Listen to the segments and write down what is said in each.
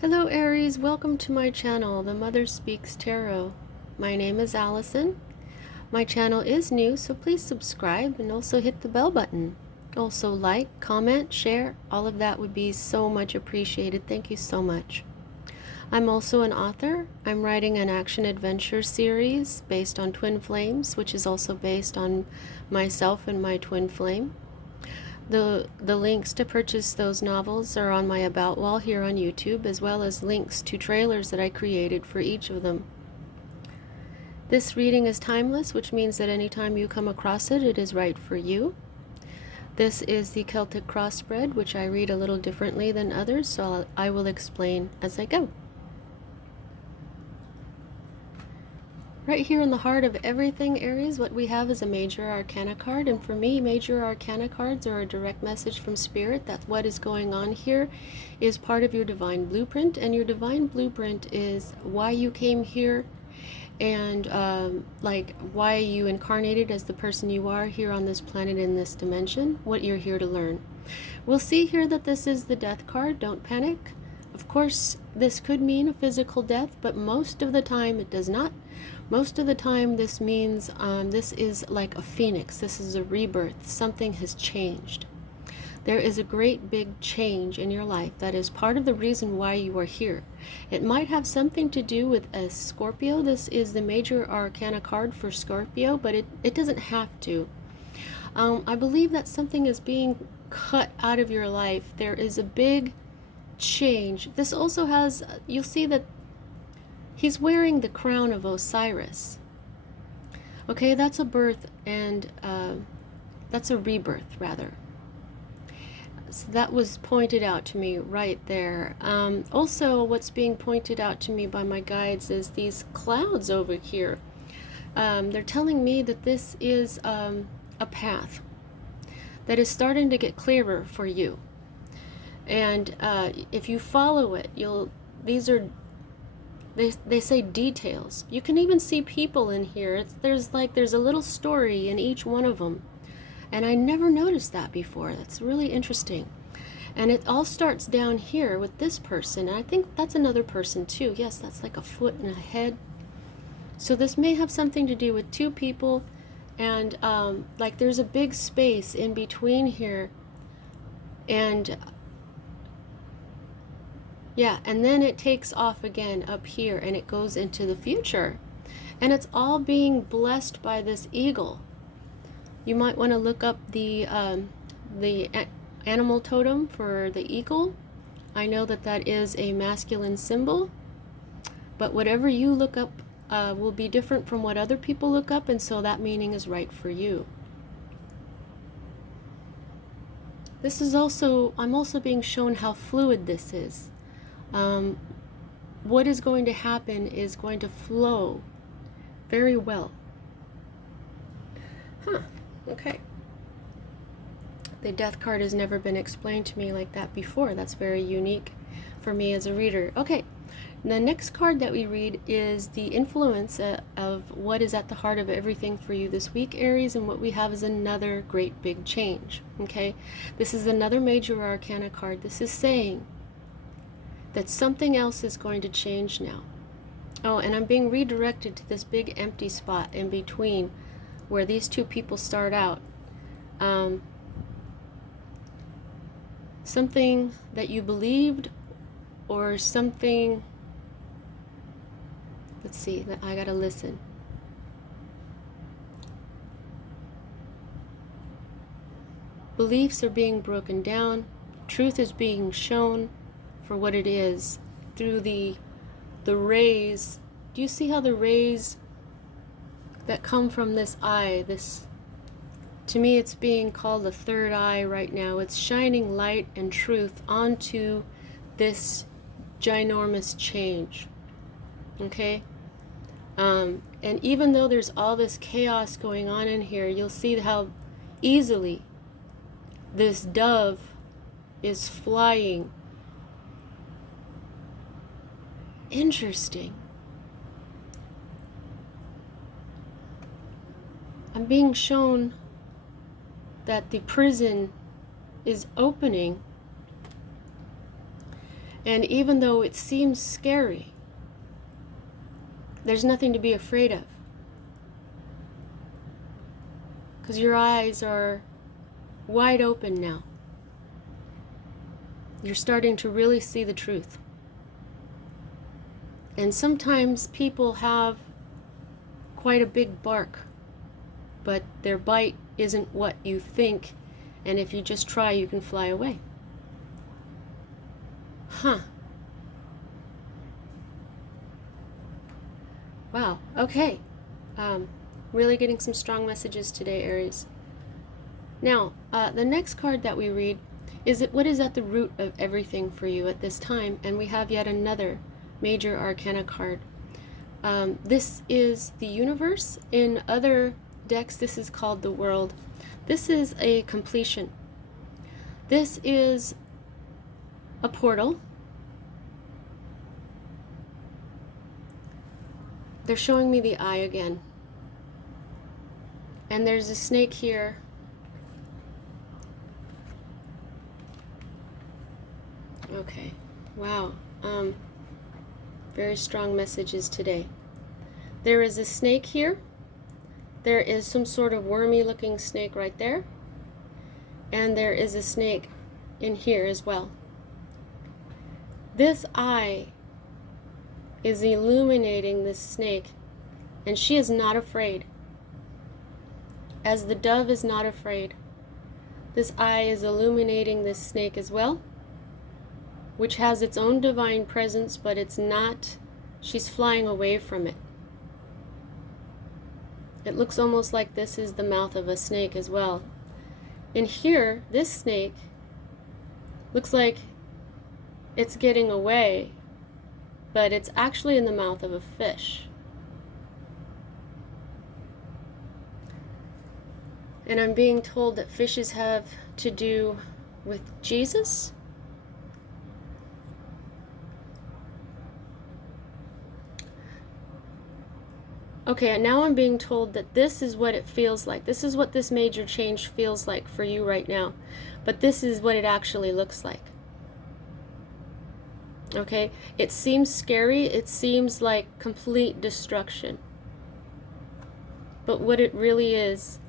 Hello Aries, welcome to my channel, The Mother Speaks Tarot. My name is Allison. My channel is new, so please subscribe and also hit the bell button. Also like, comment, share, all of that would be so much appreciated. Thank you so much. I'm also an author. I'm writing an action-adventure series based on twin flames, which is also based on myself and my twin flame. The links to purchase those novels are on my About wall here on YouTube, as well as links to trailers that I created for each of them. This reading is timeless, which means that anytime you come across it, it is right for you. This is the Celtic crossbred, which I read a little differently than others, so I will explain as I go. Right here in the heart of everything, Aries, what we have is a major arcana card. And for me, major arcana cards are a direct message from Spirit that what is going on here is part of your divine blueprint. And your divine blueprint is why you came here and like why you incarnated as the person you are here on this planet in this dimension, what you're here to learn. We'll see here that this is the death card. Don't panic. Of course, this could mean a physical death, but most of the time it does not. Most of the time this means this is like a phoenix. This is a rebirth. Something has changed. There is a great big change in your life that is part of the reason why you are here. It might have something to do with a Scorpio. This is the major arcana card for Scorpio, but it doesn't have to. I believe that something is being cut out of your life. There is a big change. This also has, you'll see that he's wearing the crown of Osiris. Okay, that's a birth and that's a rebirth, rather. So that was pointed out to me right there. Also, what's being pointed out to me by my guides is these clouds over here. They're telling me that this is a path that is starting to get clearer for you. And if you follow it, they say details. You can even see people in here. There's a little story in each one of them. And I never noticed that before. That's really interesting. And it all starts down here with this person. And I think that's another person too. Yes, that's like a foot and a head. So this may have something to do with two people. And like there's a big space in between here. And yeah, and then it takes off again up here and it goes into the future. And it's all being blessed by this eagle. You might want to look up the animal totem for the eagle. I know that that is a masculine symbol, but whatever you look up will be different from what other people look up, and so that meaning is right for you. This is also, I'm also being shown how fluid this is. What is going to happen is going to flow very well. Okay. The death card has never been explained to me like that before. That's very unique for me as a reader. Okay, the next card that we read is the influence of what is at the heart of everything for you this week, Aries, and what we have is another great big change. Okay, this is another major arcana card. This is saying that something else is going to change now. Oh, and I'm being redirected to this big empty spot in between where these two people start out. Something that you believed, or something, let's see, I gotta listen. Beliefs are being broken down, truth is being shown for what it is through the rays. Do you see how the rays that come from this eye, this, to me it's being called the third eye right now. It's shining light and truth onto this ginormous change. Okay, and even though there's all this chaos going on in here, you'll see how easily this dove is flying. Interesting. I'm being shown that the prison is opening And even though it seems scary, there's nothing to be afraid of. Because your eyes are wide open now. You're starting to really see the truth. And sometimes people have quite a big bark, but their bite isn't what you think, and if you just try, you can fly away. Huh. Wow, okay. Really getting some strong messages today, Aries. Now, the next card that we read is what is at the root of everything for you at this time, and we have yet another major arcana card. This is the universe. In other decks, this is called the world. This is a completion. This is a portal. They're showing me the eye again. And there's a snake here. Okay. Wow. Very strong messages today. There is a snake here. There is some sort of wormy looking snake right there. And there is a snake in here as well. This eye is illuminating this snake, and she is not afraid. As the dove is not afraid, this eye is illuminating this snake as well, which has its own divine presence, but it's not, she's flying away from it. It looks almost like this is the mouth of a snake as well. In here, this snake looks like it's getting away, but it's actually in the mouth of a fish. And I'm being told that fishes have to do with Jesus. Okay, and now I'm being told that this is what it feels like. This is what this major change feels like for you right now. But this is what it actually looks like. Okay, it seems scary. It seems like complete destruction. But what it really is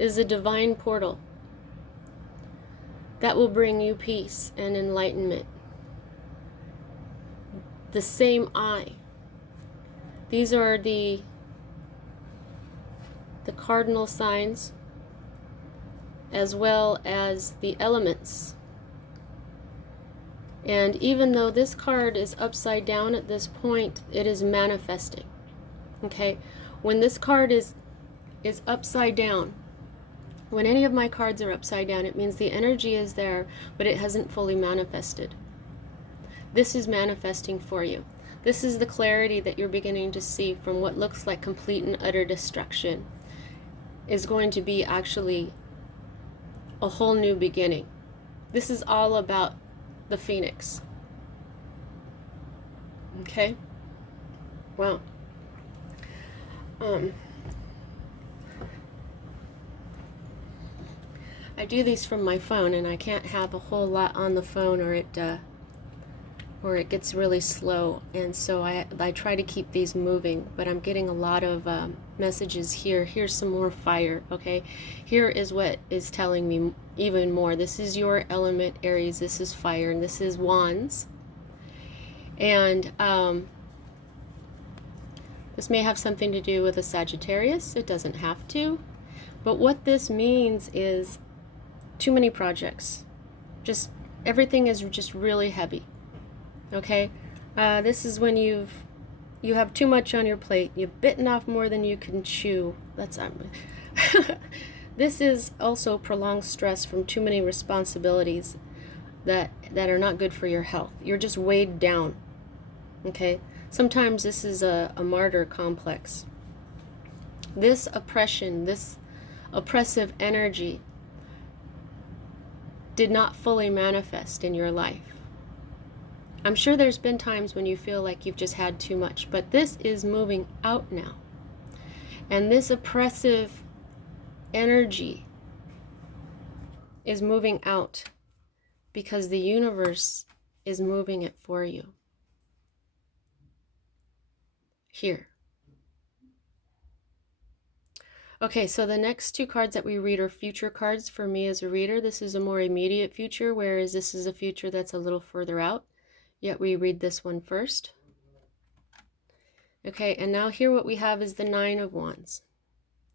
a divine portal that will bring you peace and enlightenment. The same eye. These are the cardinal signs as well as the elements. And even though this card is upside down at this point, it is manifesting. Okay? When this card is upside down, when any of my cards are upside down, it means the energy is there, but it hasn't fully manifested. This is manifesting for you. This is the clarity that you're beginning to see from what looks like complete and utter destruction is going to be actually a whole new beginning. This is all about the phoenix. Okay? Wow. I do these from my phone, and I can't have a whole lot on the phone or it gets really slow, and so I try to keep these moving, but I'm getting a lot of messages here. Here's some more fire, okay? Here is what is telling me even more. This is your element, Aries. This is fire, and this is wands. And this may have something to do with a Sagittarius. It doesn't have to. But what this means is too many projects. Just everything is just really heavy. Okay, this is when you have too much on your plate. You've bitten off more than you can chew. That's This is also prolonged stress from too many responsibilities that are not good for your health. You're just weighed down. Okay, sometimes this is a martyr complex. This oppression, this oppressive energy did not fully manifest in your life. I'm sure there's been times when you feel like you've just had too much, but this is moving out now. And this oppressive energy is moving out because the universe is moving it for you. Here. Okay, so the next two cards that we read are future cards for me as a reader. This is a more immediate future, whereas this is a future that's a little further out. Yet we read this one first. Okay, and now here what we have is the Nine of Wands.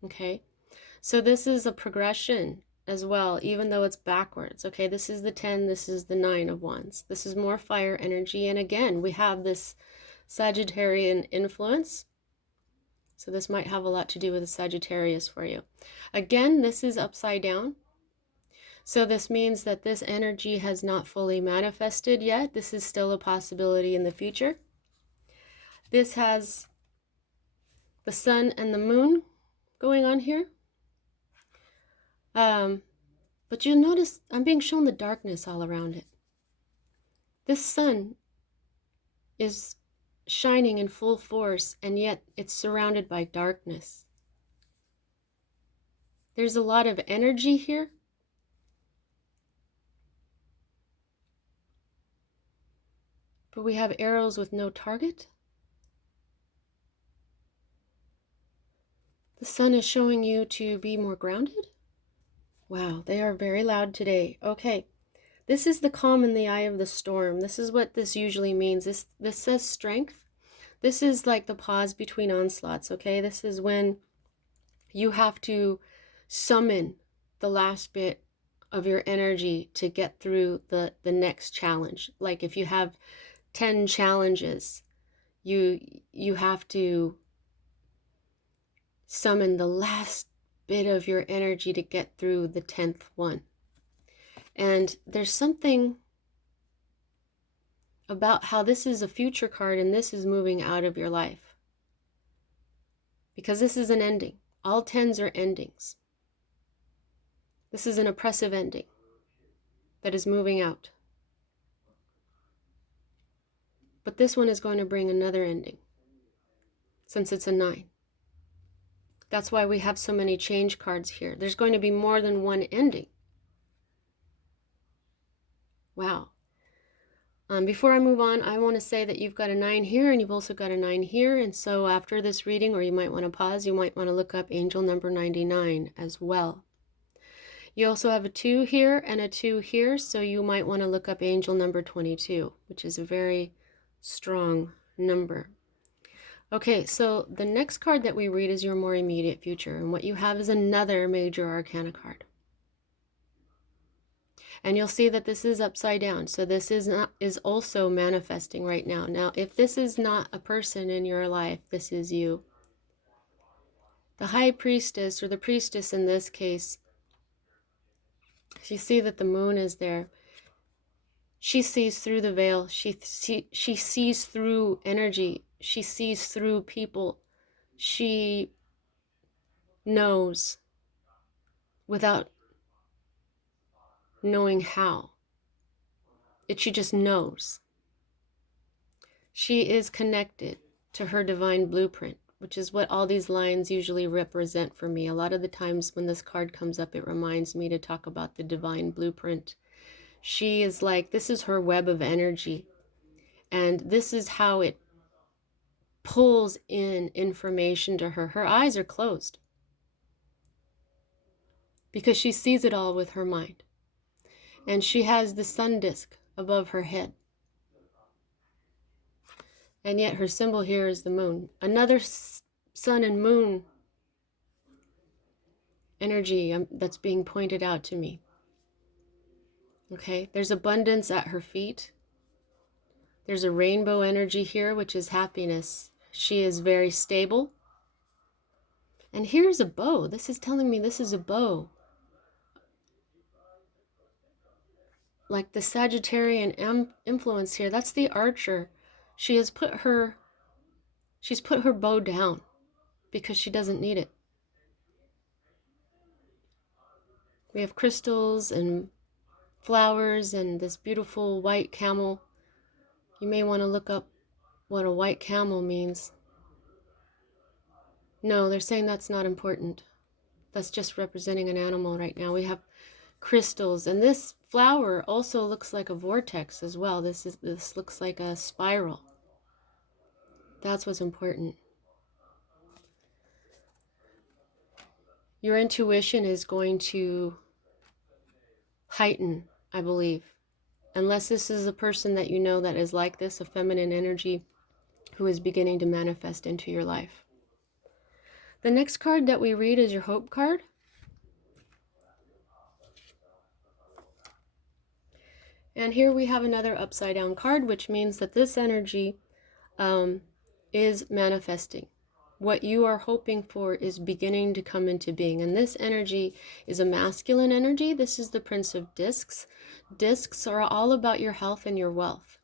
Okay, so this is a progression as well, even though it's backwards. Okay, this is the 10, this is the Nine of Wands. This is more fire energy, and again, we have this Sagittarian influence. So this might have a lot to do with the Sagittarius for you. Again, this is upside down. So this means that this energy has not fully manifested yet. This is still a possibility in the future. This has the sun and the moon going on here. But you'll notice I'm being shown the darkness all around it. This sun is shining in full force, and yet it's surrounded by darkness. There's a lot of energy here. But we have arrows with no target. The sun is showing you to be more grounded. Wow, they are very loud today. Okay, this is the calm in the eye of the storm. This is what this usually means. This says strength. This is like the pause between onslaughts, okay? This is when you have to summon the last bit of your energy to get through the next challenge. Like if you have 10 challenges, you have to summon the last bit of your energy to get through the 10th one. And there's something about how this is a future card and this is moving out of your life. Because this is an ending. All 10s are endings. This is an oppressive ending that is moving out. But this one is going to bring another ending, since it's a 9. That's why we have so many change cards here. There's going to be more than one ending. Wow. Before I move on, I want to say that you've got a 9 here and you've also got a 9 here. And so after this reading, or you might want to pause, you might want to look up angel number 99 as well. You also have a 2 here and a 2 here, so you might want to look up angel number 22, which is a very strong number. Okay, so the next card that we read is your more immediate future, and what you have is another major arcana card. And you'll see that this is upside down, so this is also manifesting right now. Now, if this is not a person in your life, this is you. The high priestess, or the priestess in this case, you see that the moon is there. She sees through the veil. She sees through energy. She sees through people. She knows without knowing how. She just knows. She is connected to her divine blueprint, which is what all these lines usually represent for me. A lot of the times when this card comes up, it reminds me to talk about the divine blueprint. She is like, this is her web of energy, and this is how it pulls in information to her. Her eyes are closed because she sees it all with her mind. And she has the sun disk above her head. And yet her symbol here is the moon. Another sun and moon energy that's being pointed out to me. Okay, there's abundance at her feet. There's a rainbow energy here, which is happiness. She is very stable. And here's a bow. This is telling me this is a bow. Like the Sagittarian influence here, that's the archer. She's put her bow down because she doesn't need it. We have crystals and flowers and this beautiful white camel. You may want to look up what a white camel means. No, they're saying that's not important. That's just representing an animal right now. We have crystals. And this flower also looks like a vortex as well. This looks like a spiral. That's what's important. Your intuition is going to heighten, I believe. Unless this is a person that you know that is like this, a feminine energy who is beginning to manifest into your life. The next card that we read is your hope card. And here we have another upside down card, which means that this energy is manifesting. What you are hoping for is beginning to come into being. And this energy is a masculine energy. This is the Prince of Discs. Discs are all about your health and your wealth.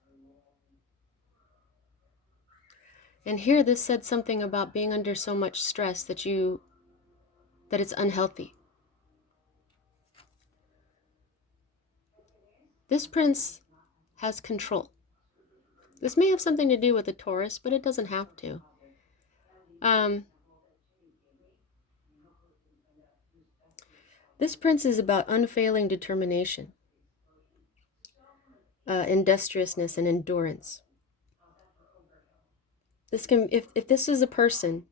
And here this said something about being under so much stress that it's unhealthy. This prince has control. This may have something to do with a Taurus, but it doesn't have to. This prince is about unfailing determination, industriousness, and endurance. This can, if this is a person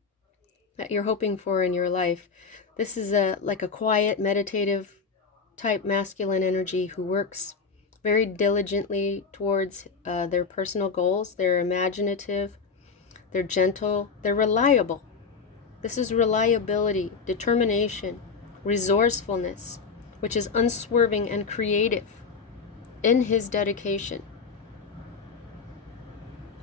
that you're hoping for in your life, this is like a quiet, meditative type masculine energy who works very diligently towards their personal goals. They're imaginative, they're gentle, they're reliable. This is reliability, determination, resourcefulness, which is unswerving and creative in his dedication.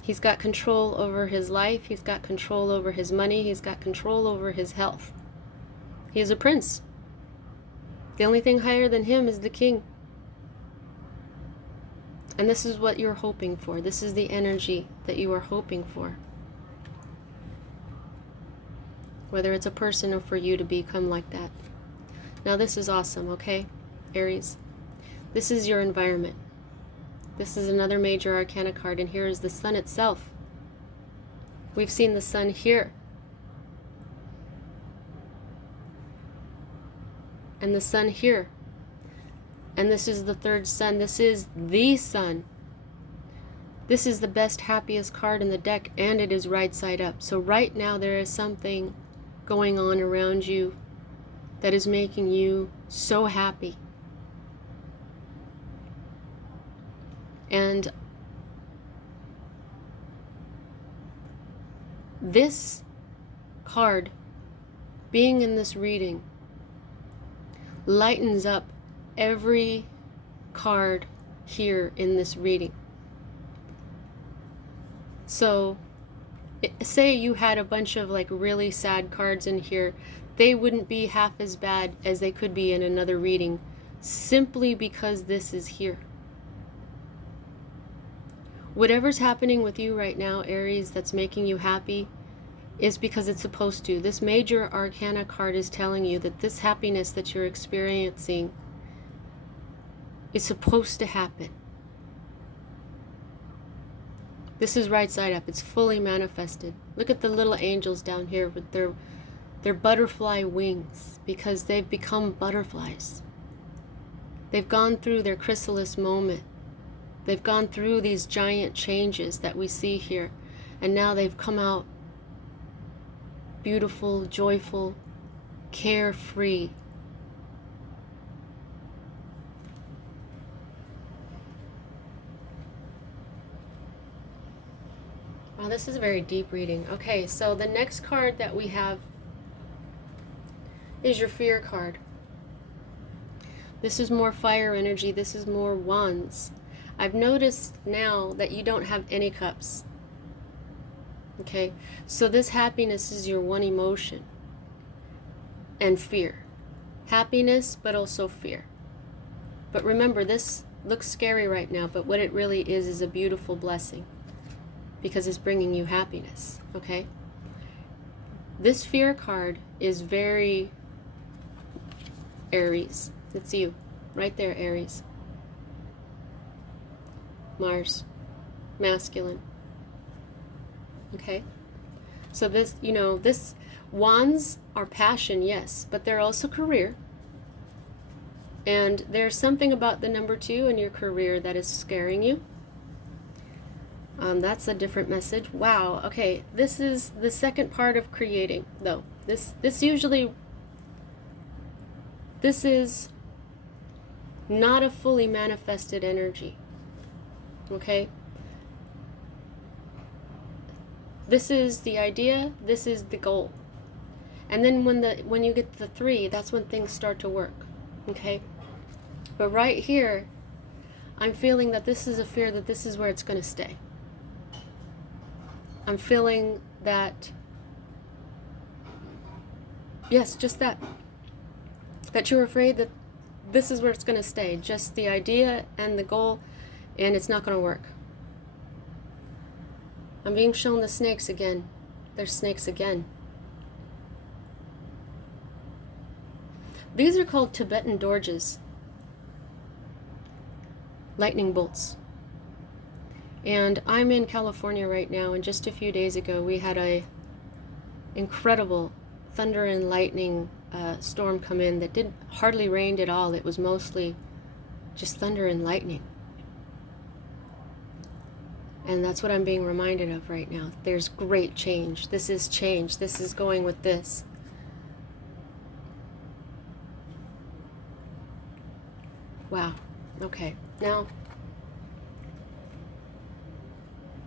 He's got control over his life, he's got control over his money, he's got control over his health. He is a prince. The only thing higher than him is the king. And this is what you're hoping for. This is the energy that you are hoping for. Whether it's a person or for you to become like that. Now this is awesome, okay, Aries? This is your environment. This is another major arcana card, and here is the sun itself. We've seen the sun here. And the sun here. And this is the third sun. This is the sun. This is the best, happiest card in the deck, and it is right side up. So right now there is something going on around you that is making you so happy. And this card, being in this reading, lightens up every card here in this reading. So say you had a bunch of like really sad cards in here, they wouldn't be half as bad as they could be in another reading, simply because this is here. Whatever's happening with you right now, Aries, that's making you happy, is because it's supposed to. This major arcana card is telling you that this happiness that you're experiencing is supposed to happen. This is right side up. It's fully manifested. Look at the little angels down here with their butterfly wings, because they've become butterflies. They've gone through their chrysalis moment. They've gone through these giant changes that we see here, and now they've come out beautiful, joyful, carefree. Wow, this is a very deep reading. Okay, so the next card that we have is your fear card. This is more fire energy. This is more wands. I've noticed now that you don't have any cups. Okay, so this happiness is your one emotion. And fear. Happiness, but also fear. But remember, this looks scary right now, but what it really is a beautiful blessing, because it's bringing you happiness, okay? This fear card is very Aries. It's you, right there, Aries. Mars, masculine. Okay? So this, this wands are passion, yes, but they're also career. And there's something about the number 2 in your career that is scaring you. That's a different message. Wow. Okay. This is the second part of creating, though. This is not a fully manifested energy. Okay? This is the idea, this is the goal. And then when you get the 3, that's when things start to work. Okay? But right here, I'm feeling that this is a fear that this is where it's going to stay. I'm feeling that, yes, just that you're afraid that this is where it's going to stay. Just the idea and the goal, and it's not going to work. I'm being shown the snakes again. There's snakes again. These are called Tibetan dorjes. Lightning bolts. And I'm in California right now, and just a few days ago we had a incredible thunder and lightning storm come in that did hardly rain at all. It was mostly just thunder and lightning. And that's what I'm being reminded of right now. There's great change. This is change. This is going with this. Wow. Okay. Now,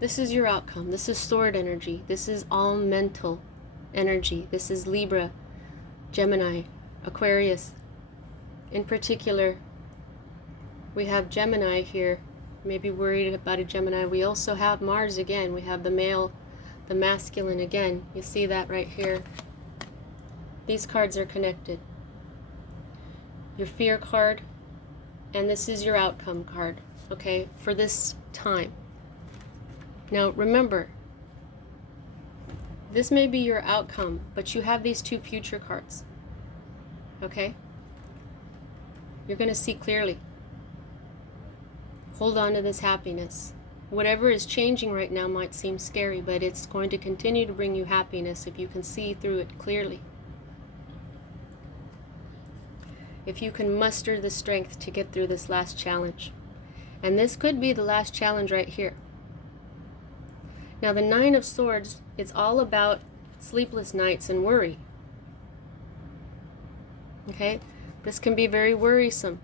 this is your outcome. This is sword energy. This is all mental energy. This is Libra, Gemini, Aquarius. In particular, we have Gemini here. Maybe worried about a Gemini. We also have Mars again. We have the male, the masculine again. You see that right here. These cards are connected. Your fear card, and this is your outcome card, okay, for this time. Now remember, this may be your outcome, but you have these 2 future cards, okay? You're going to see clearly. Hold on to this happiness. Whatever is changing right now might seem scary, but it's going to continue to bring you happiness if you can see through it clearly. If you can muster the strength to get through this last challenge. And this could be the last challenge right here. Now the 9 of Swords, it's all about sleepless nights and worry. Okay? This can be very worrisome.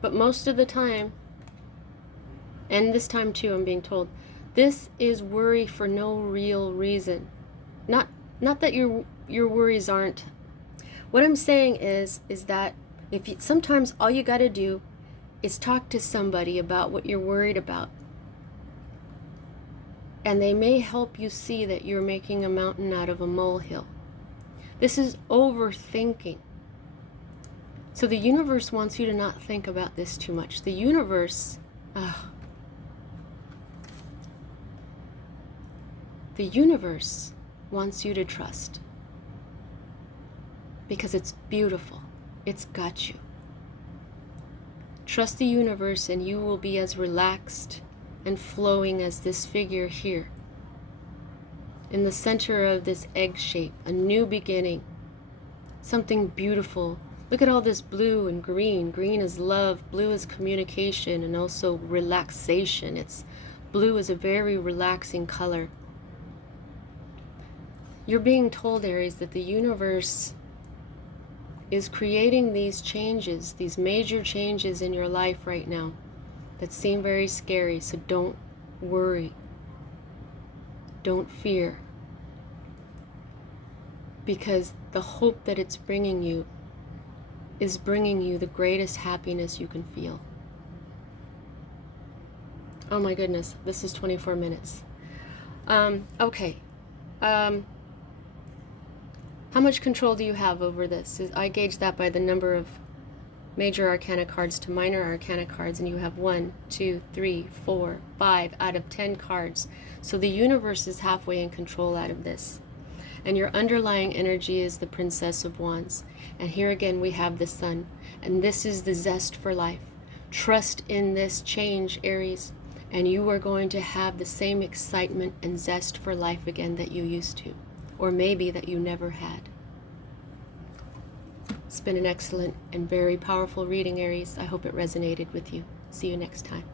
But most of the time, and this time too I'm being told, this is worry for no real reason. Not that your worries aren't. What I'm saying is that sometimes all you got to do is talk to somebody about what you're worried about. And they may help you see that you're making a mountain out of a molehill. This is overthinking. So the universe wants you to not think about this too much. The universe, wants you to trust. Because it's beautiful. It's got you. Trust the universe and you will be as relaxed and flowing as this figure here. In the center of this egg shape, a new beginning. Something beautiful. Look at all this blue and green. Green is love, blue is communication, and also relaxation. Blue is a very relaxing color. You're being told, Aries, that the universe is creating these changes, these major changes in your life right now that seem very scary. So don't worry. Don't fear. Because the hope that it's bringing you is bringing you the greatest happiness you can feel. Oh my goodness, this is 24 minutes. Okay. How much control do you have over this? I gauge that by the number of major arcana cards to minor arcana cards, and you have 1, 2, 3, 4, 5 out of 10 cards. So the universe is halfway in control out of this. And your underlying energy is the Princess of Wands. And here again we have the Sun. And this is the zest for life. Trust in this change, Aries, and you are going to have the same excitement and zest for life again that you used to. Or maybe that you never had. It's been an excellent and very powerful reading, Aries. I hope it resonated with you. See you next time.